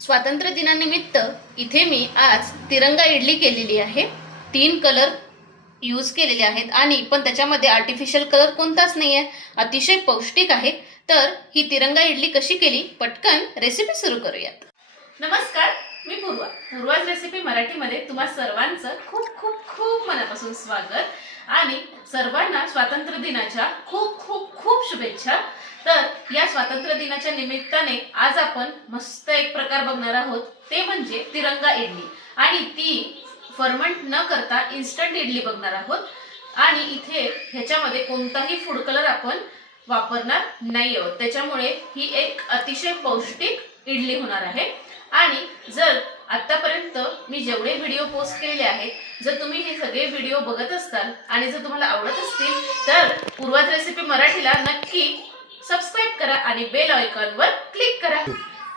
स्वातंत्र्य दिनानिमित्त इथे मी आज तिरंगा इडली केलेली आहे. तीन कलर यूज केलेले आहेत. आणि पण त्याच्यामध्ये आर्टिफिशियल कलर कोणताच नाही आहे अतिशय पौष्टिक आहे. तर ही तिरंगा इडली कशी केली? पटकन रेसिपी सुरू करूयात. नमस्कार मी पूर्वा. पूर्वाज रेसिपी मराठीमध्ये तुम्हा सर्वांचं खूप खूप खूप मनापासून स्वागत. आणि सर्वांना स्वातंत्र्य दिनाच्या खूप खूप खूप शुभेच्छा. तर या स्वातंत्र्य दिनाच्या निमित्ताने आज आपण मस्त एक प्रकार बघणार आहोत. ते म्हणजे तिरंगा इडली. आणि ती फर्मंट न करता इन्स्टंट इडली बघणार आहोत. आणि इथे ह्याच्यामध्ये कोणताही फूड कलर आपण वापरणार नाही आहोत. त्याच्यामुळे ही एक अतिशय पौष्टिक इडली होणार आहे. आणि जर आतापर्यंत मी जेवढे व्हिडिओ पोस्ट केलेले आहेत जर तुम्ही हे सगळे व्हिडिओ बघत असताल आणि जर तुम्हाला आवडत असतील तर पूर्वात रेसिपी मराठीला नक्की सबस्क्राईब करा आणि बेल आयकॉनवर क्लिक करा.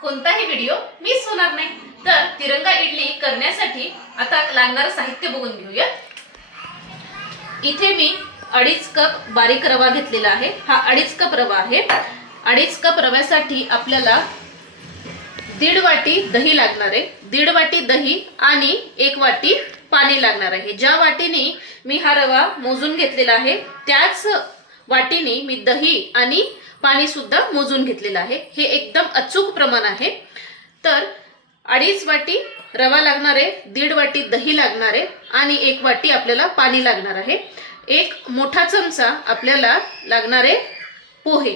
कोणताही व्हिडिओ मिस होणार नाही. तर तिरंगा इडली करण्यासाठी आता लागणारं साहित्य बघून घेऊया. इथे मी अडीच कप बारीक रवा घेतलेला आहे. हा अडीच कप रवा आहे. अडीच कप रव्यासाठी आपल्याला दीड वाटी दही लागणार आहे. दीड वाटी दही आणि एक वाटी पाणी लागणार आहे. ज्या वाटीने मी हा रवा मोजून घेतलेला आहे त्याच वाटीने मी दही आणि पाणी सुद्धा मोजून घेतलेलं आहे. हे एकदम अचूक प्रमाण आहे. तर अडीच वाटी रवा लागणार आहे दीड वाटी दही लागणार आहे आणि एक वाटी आपल्याला पाणी लागणार आहे. एक मोठा चमचा आपल्याला लागणार आहे पोहे.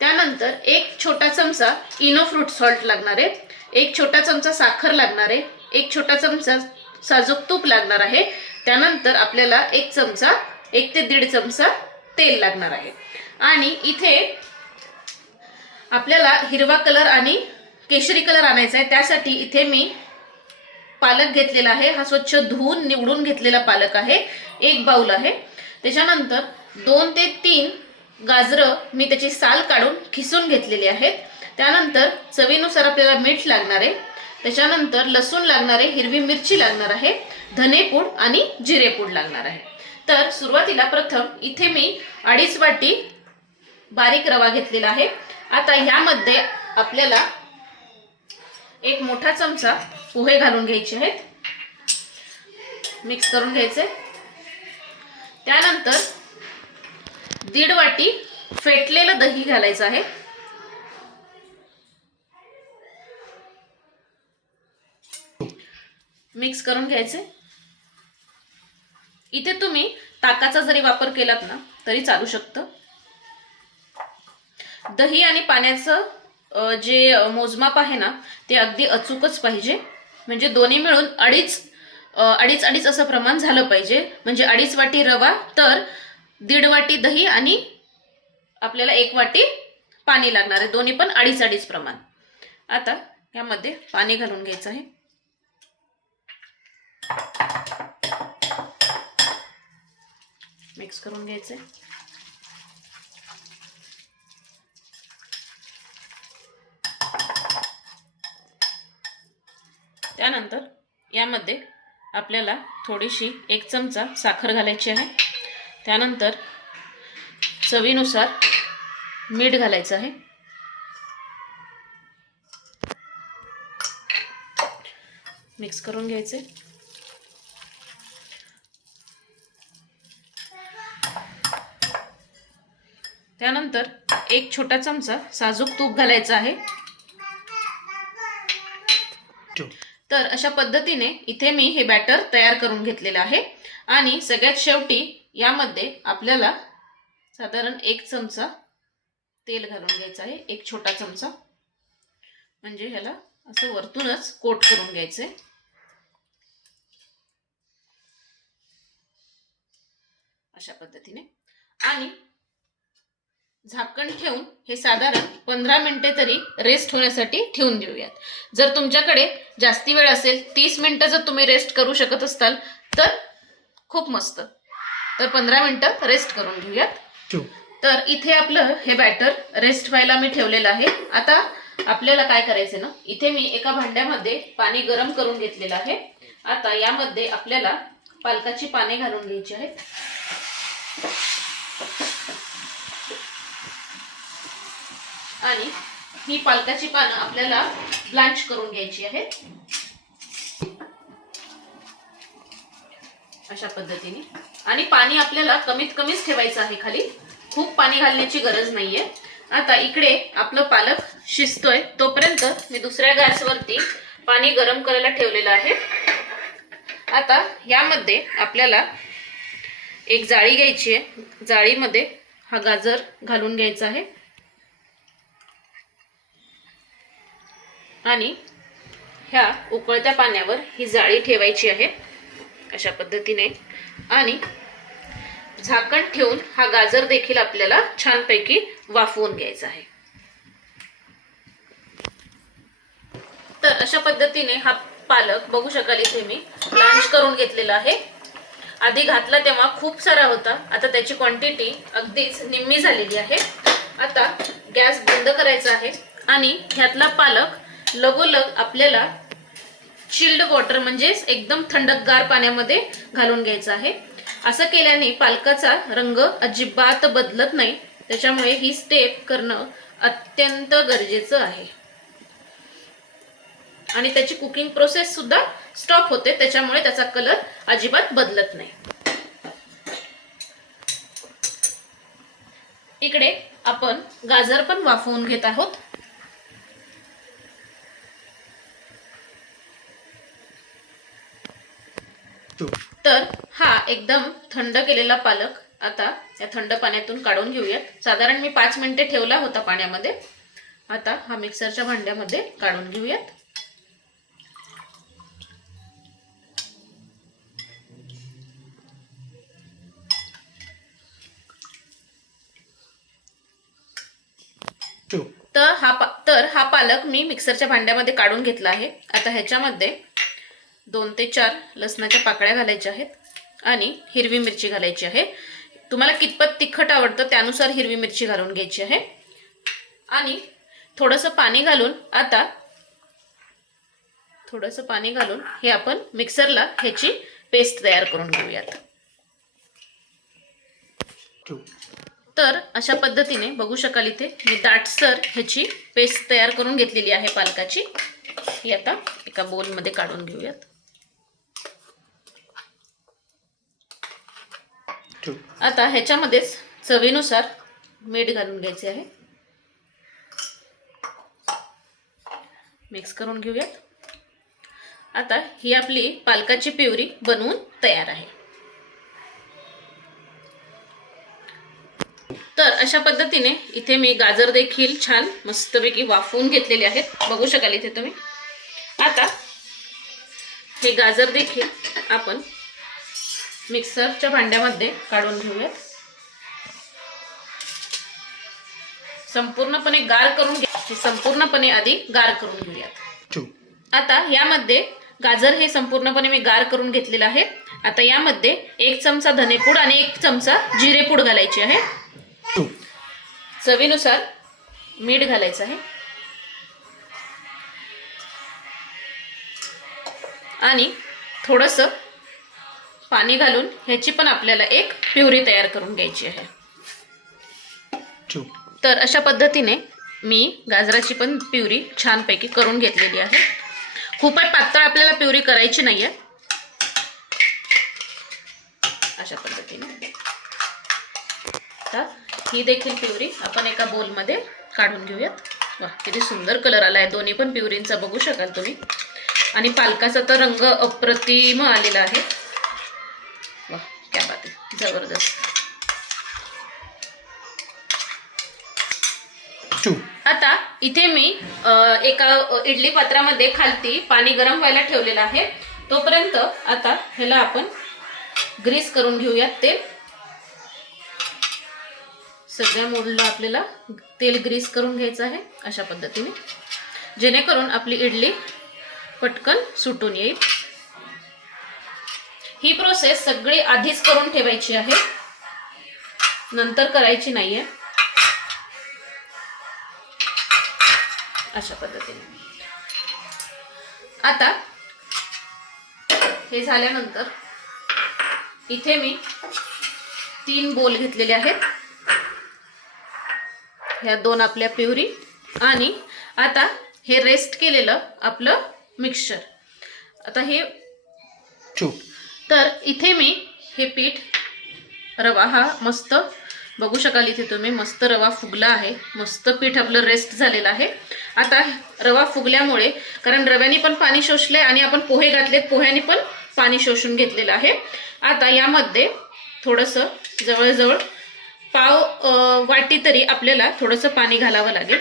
त्यानंतर एक छोटा चमचा इनो फ्रूट सॉल्ट लागणार आहे. एक छोटा चमचा साखर लागणार आहे. एक छोटा चमचा साजूक तूप लागणार आहे. त्यानंतर आपल्याला एक चमचा एक ते दीड चमचा तेल लागणार आहे. आणि इथे आपल्याला हिरवा कलर आणि केशरी कलर आणायचा आहे. त्यासाठी इथे मी पालक घेतलेला आहे. हा स्वच्छ धुवून निवडून घेतलेला पालक आहे. एक बाऊल आहे. त्याच्यानंतर दोन ते तीन गाजरं मी त्याची साल काढून खिसून घेतलेली आहेत. त्यानंतर चवीनुसार आपल्याला मीठ लागणार आहे. त्याच्यानंतर लसूण लागणार आहे हिरवी मिरची लागणार आहे धनेपूड आणि जिरेपूड लागणार आहे. तर सुरुवातीला प्रथम इथे मी अडीच वाटी बारीक रवा घेतलेला आहे. आता ह्यामध्ये आपल्याला एक मोठा चमचा पोहे घालून घ्यायचे आहेत. मिक्स करून घ्यायचे. त्यानंतर दीड वाटी फेटलेलं दही घालायचं आहे. मिक्स करून घ्यायचे. इथे तुम्ही ताकाचा जरी वापर केलात ना तरी चालू शकतं. दही आणि पाण्याचं जे मोजमाप आहे ना ते अगदी अचूकच पाहिजे. म्हणजे दोन्ही मिळून अडीच अडीच अडीच असं प्रमाण झालं पाहिजे. म्हणजे अडीच वाटी रवा तर दीड वाटी दही आणि आपल्याला एक वाटी पाणी लागणार आहे. दोन्ही पण अडीच अडीच प्रमाण. आता यामध्ये पाणी घालून घ्यायचं आहे. मिक्स करून घ्यायचं आहे. त्यानंतर यामध्ये आपल्याला थोडीशी एक चमचा साखर घालायची आहे. त्यानंतर चवीनुसार मीठ घालायचं आहे. मिक्स करून घ्यायचे. त्यानंतर एक छोटा चमचा साजूक तूप घालायचं आहे. तर अशा पद्धतीने इथे मी हे बॅटर तयार करून घेतलेलं आहे. आणि सगळ्यात शेवटी यामध्ये आपल्याला साधारण एक चमचा तेल घालून घ्यायचं आहे एक छोटा चमचा. म्हणजे ह्याला असं वरतूनच कोट करून घ्यायचंय. अशा पद्धतीने. आणि झाकण ठेवून हे साधारण पंधरा मिनिटे तरी रेस्ट होण्यासाठी ठेवून देऊयात. जर तुमच्याकडे जास्ती वेळ असेल तीस मिनिटं जर तुम्ही रेस्ट करू शकत असताल तर खूप मस्त. तर पंधरा मिनिटं रेस्ट करून घेऊयात. तर इथे आपलं हे बॅटर रेस्ट व्हायला मी ठेवलेलं आहे. आता आपल्याला काय करायचं ना इथे मी एका भांड्यामध्ये पाणी गरम करून घेतलेलं आहे. आता यामध्ये आपल्याला पालकाची पाने घालून घ्यायची आहेत. आणि ही पालकाची पानं आपल्याला ब्लांच करून घ्यायची आहेत. अशा पद्धतीने. आणि पाणी आपल्याला कमीत कमीच ठेवायचं आहे खाली. खूप पाणी घालण्याची गरज नाहीये. आता इकडे आपलं पालक शिजतोय. तोपर्यंत मी दुसऱ्या गॅसवरती पाणी गरम करायला ठेवलेलं आहे. आता यामध्ये आपल्याला एक जाळी घ्यायची आहे. जाळीमध्ये हा गाजर घालून घ्यायचा आहे. आणि ह्या उकळत्या पाण्यावर ही जाळी ठेवायची आहे. अशा पद्धतीने आणि झाकण ठेवून हा गाजर देखील आपल्याला छानपैकी वाफवून घ्यायचा आहे. तर अशा पद्धतीने हा पालक बघू शकाल इथे मी ब्लांच करून घेतलेला आहे. आधी घातला तेव्हा खूप सारा होता. आता त्याची क्वांटिटी अगदीच निम्मी झालेली आहे. आता गॅस बंद करायचा आहे आणि ह्यातला पालक लगोलग आपल्याला चिल्ड वॉटर म्हणजेच एकदम थंडगार पाण्यामध्ये घालून घ्यायचं आहे. असं केल्याने पालकाचा रंग अजिबात बदलत नाही. त्याच्यामुळे ही स्टेप करणं अत्यंत गरजेचं आहे. आणि त्याची कुकिंग प्रोसेस सुद्धा स्टॉप होते. त्याच्यामुळे त्याचा कलर अजिबात बदलत नाही. इकडे आपण गाजर पण वाफवून घेत आहोत तर हा एकदम थंड केलेला पालक आता या थंड पाण्यातून काढून घेऊयात. साधारण मी पाच मिनिटे ठेवला होता पाण्यामध्ये. आता हा मिक्सरच्या भांड्यामध्ये काढून घेऊयात. तर हा पा तर हा पालक मी मिक्सरच्या भांड्यामध्ये काढून घेतला आहे. आता ह्याच्यामध्ये दोन ते चार लसणाच्या पाकळ्या घालायच्या आहेत. आणि हिरवी मिरची घालायची आहे. तुम्हाला कितपत तिखट आवडतं त्यानुसार हिरवी मिरची घालून घ्यायची आहे. आणि थोडंसं पाणी घालून आता थोडंसं पाणी घालून हे आपण मिक्सरला ह्याची पेस्ट तयार करून घेऊयात. तर अशा पद्धतीने बघू शकाल इथे मी दाटसर ह्याची पेस्ट तयार करून घेतलेली आहे पालकाची. ही आता एका बोलमध्ये काढून घेऊयात. आता ह्याच्यामध्येच चवीनुसार मीठ घालून घ्यायचे आहे. मिक्स करून घेऊयात. आता ही आपली पालकाची पिवरी बनवून तयार आहे. तर अशा पद्धतीने इथे मी गाजर देखील छान मस्तपैकी वाफवून घेतलेले आहेत. बघू शकाल इथे तुम्ही. आता हे गाजर देखील आपण मिक्सरच्या भांड्यामध्ये काढून घेऊयात. संपूर्णपणे गार करून घ्या संपूर्णपणे आधी गार करून घेऊयात. आता यामध्ये गाजर हे संपूर्णपणे मी गार करून घेतलेलं आहे. आता यामध्ये एक चमचा धनेपूड आणि एक चमचा जिरेपूड घालायची आहे. चवीनुसार मीठ घालायचं आहे. आणि थोडंसं पाणी घालून ह्याची पण आपल्याला एक प्युरी तयार करून घ्यायची आहे. तर अशा पद्धतीने मी गाजराची पण प्युरी छानपैकी करून घेतलेली आहे. खूपच पातळ आपल्याला प्युरी करायची नाही आहे अशा पद्धतीने. आता ही देखील प्युरी आपण एका बोलमध्ये काढून घेऊयात. वा किती सुंदर कलर आला आहे दोन्ही पण प्युरींचा बघू शकाल तुम्ही. आणि पालकाचा तर रंग अप्रतिम आलेला आहे. क्या बात आहे जबरदस्त। आता इथे मी एका इडली पात्रामध्ये खालती पाणी गरम व्हायला ठेवलेलं आहे. तोपर्यंत आता ह्याला आपण ग्रीस करून घेऊयात तेल. सगळ्या मोडला आपल्याला तेल ग्रीस करून घ्यायचं आहे अशा पद्धतीने. जेणेकरून आपली इडली पटकन सुटून येईल. ही प्रोसेस सगळी आधीच करून ठेवायची आहे. नंतर करायची नाहीये. अशा पद्धतीने. आता हे झाल्यानंतर इथे मी तीन बोल घेतलेले आहेत. ह्या दोन आपल्या प्युरी आणि आता हे रेस्ट केलेलं आपलं मिक्सचर आता हे टू तर इथे मी हे पीठ रवा हा मस्त बघू शकाल इथे तुम्ही मस्त रवा फुगला आहे. मस्त पीठ आपलं रेस्ट झालेलं आहे. आता रवा फुगल्यामुळे कारण रव्याने पण पाणी शोषले आणि आपण पोहे घातलेत पोह्याने पण पाणी शोषून घेतलेलं आहे. आता यामध्ये थोडंसं जवळजवळ पाव वाटी तरी आपल्याला थोडंसं पाणी घालावं लागेल.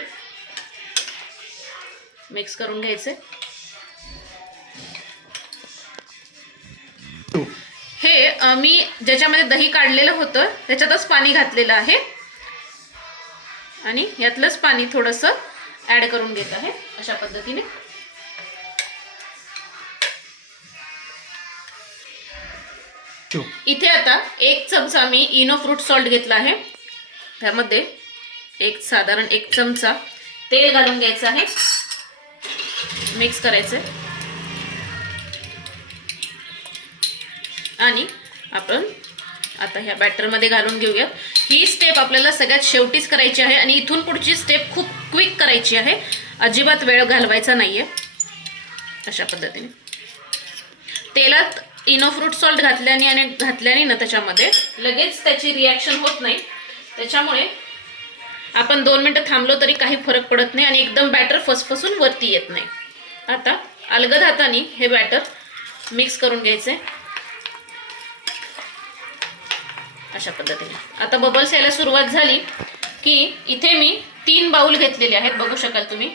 मिक्स करून घ्यायचं हे मी ज्याच्यामध्ये दही काढलेलं होतं त्याच्यातच पाणी घातलेलं आहे. आणि यातलंच पाणी थोडंसं ॲड करून घेत आहे अशा पद्धतीने. इथे आता एक चमचा मी इनो फ्रूट सॉल्ट घेतला आहे. त्यामध्ये एक साधारण एक चमचा तेल घालून घ्यायचं आहे. मिक्स करायचं आणि आपण आता ह्या बॅटरमध्ये घालून घेऊया. ही स्टेप आपल्याला सगळ्यात शेवटीच करायची आहे आणि इथून पुढची स्टेप खूप क्विक करायची आहे. अजिबात वेळ घालवायचा नाही आहे अशा पद्धतीने. तेलात इनो फ्रूट सॉल्ट घातल्याने आणि घातल्याने ना त्याच्यामध्ये लगेच त्याची रिॲक्शन होत नाही. त्याच्यामुळे आपण दोन मिनटं थांबलो तरी काही फरक पडत नाही आणि एकदम बॅटर फसफसून वरती येत नाही. आता अलगद हाताने हे बॅटर मिक्स करून घ्यायचे. अशा पद्धतीने. आता बबल्स यायला सुरुवात झाली की इथे मी तीन बाउल घेतलेले आहेत बघू शकाल तुम्ही.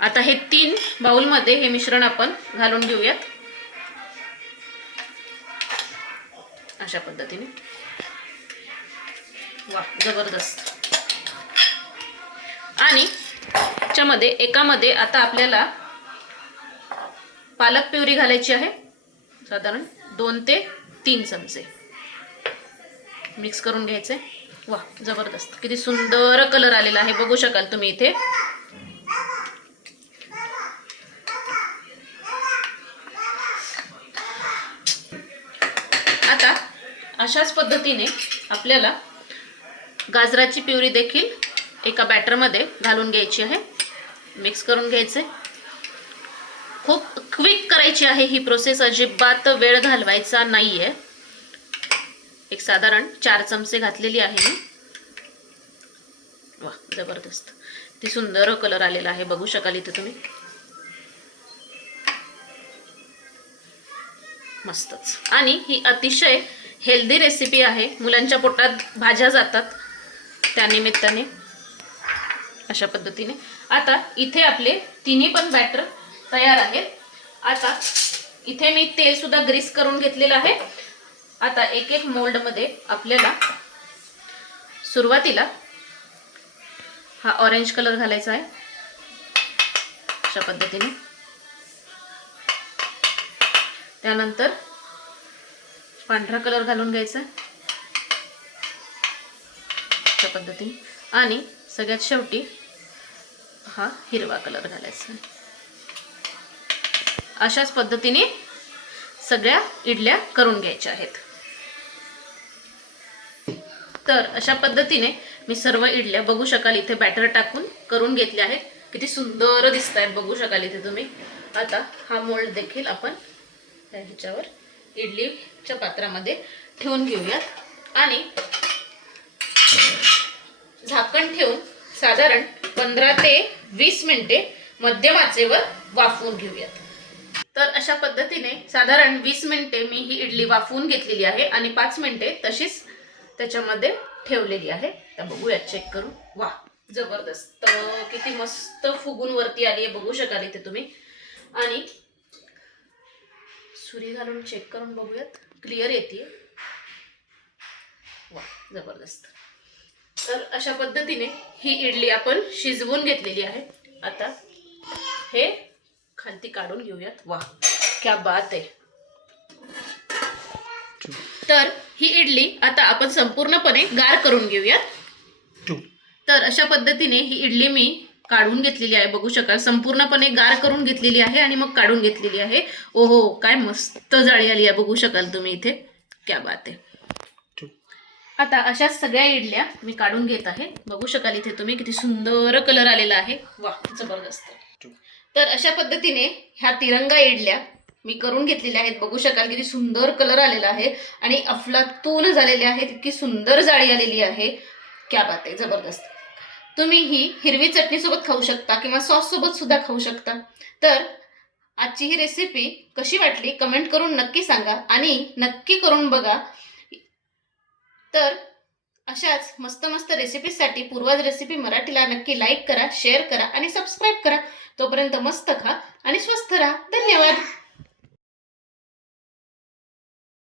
आता हे तीन बाऊलमध्ये हे मिश्रण आपण घालून घेऊयात. अशा पद्धतीने. वा जबरदस्त. आणि त्याच्यामध्ये एकामध्ये आता आपल्याला पालक प्युरी घालायची आहे. साधारण दोन ते तीन चमचे. मिक्स करून घ्यायचे. वा जबरदस्त. किती सुंदर कलर आलेला आहे. बघू शकाल तुम्ही इथे. आता अशाच पद्धतीने आपल्याला गाजराची प्युरी देखील एका बॅटरमध्ये घालून घ्यायची आहे. मिक्स करून घ्यायचे. खूप क्विक करायची आहे ही प्रोसेस अजिबात वेळ घालवायचा नाही आहे एक साधारण चार चमचे घातलेली आहे मी. वा जबरदस्त. ती सुंदर कलर आलेला आहे. बघू शकाल इथे तुम्ही. मस्तच. आणि ही अतिशय हेल्दी रेसिपी आहे. मुलांच्या पोटात भाज्या जातात त्यानिमित्ताने अशा पद्धतीने. आता इथे आपले तिन्ही पण बॅटर तयार आहेत. आता इथे मी तेल सुद्धा ग्रीस करून घेतलेलं आहे. आता एक एक मोल्डमध्ये आपल्याला सुरुवातीला हा ऑरेंज कलर घालायचा आहे. अशा पद्धतीने. त्यानंतर पांढरा कलर घालून घ्यायचा अशा पद्धतीने. आणि सगळ्यात शेवटी हा हिरवा कलर घालायचा अशाच पद्धतीने सगळ्या इडल्या करून घ्यायच्या आहेत. तर अशा पद्धतीने मी सर्व इडल्या बघू शकाल इथे बॅटर टाकून करून घेतल्या आहेत. किती सुंदर दिसत आहेत बघू शकाल इथे तुम्ही. आता हा मोल्ड देखील आपण ह्याच्यावर इडलीच्या पात्रामध्ये ठेवून घेऊयात. आणि झाकण ठेवून साधारण पंधरा ते वीस मिनिटे मध्यम आचेवर वाफवून घेऊयात. तर अशा पद्धतीने साधारण वीस मिनिटे मी ही इडली वाफवून घेतलेली आहे आणि पाच मिनिटे तशीच त्याच्यामध्ये ठेवलेली आहे. तर बघूया चेक करू. वा जबरदस्त. किती मस्त फुगून वरती आली आहे बघू शकाल इथे तुम्ही. आणि सुरी घालून चेक करून बघूयात. क्लिअर येते. वा जबरदस्त. तर अशा पद्धतीने ही इडली आपण शिजवून घेतलेली आहे. आता हे खालती काढून घेऊयात. वा क्या बात आहे. तर ही इडली आता आपण संपूर्णपणे गार करून घेऊयात. तर अशा पद्धतीने ही इडली मी काढून घेतलेली आहे. बघू शकाल संपूर्णपणे गार करून घेतलेली आहे आणि मग काढून घेतलेली आहे. ओहो काय मस्त जाळी आली आहे. बघू शकाल तुम्ही इथे. क्या बात आहे. आता अशा सगळ्या इडल्या मी काढून घेत आहे. बघू शकाल इथे तुम्ही किती सुंदर कलर आलेला आहे. वा जबरदस्त. तर अशा पद्धतीने ह्या तिरंगा इडल्या मी करून घेतलेल्या आहेत. बघू शकाल किती सुंदर कलर आलेला आहे. आणि अफलातून झालेले आहेत. इतकी सुंदर जाळी आलेली आहे. क्या बात आहे. जबरदस्त. तुम्ही ही हिरवी चटणीसोबत खाऊ शकता किंवा सॉस सोबत सुद्धा खाऊ शकता. तर आजची ही रेसिपी कशी वाटली? कमेंट करून नक्की सांगा. आणि नक्की करून बघा. तर अशाच मस्त मस्त रेसिपीसाठी पूर्वज रेसिपी मराठीला नक्की लाईक करा शेअर करा आणि सबस्क्राईब करा. तोपर्यंत मस्त खा आणि स्वस्थ राहा. धन्यवाद.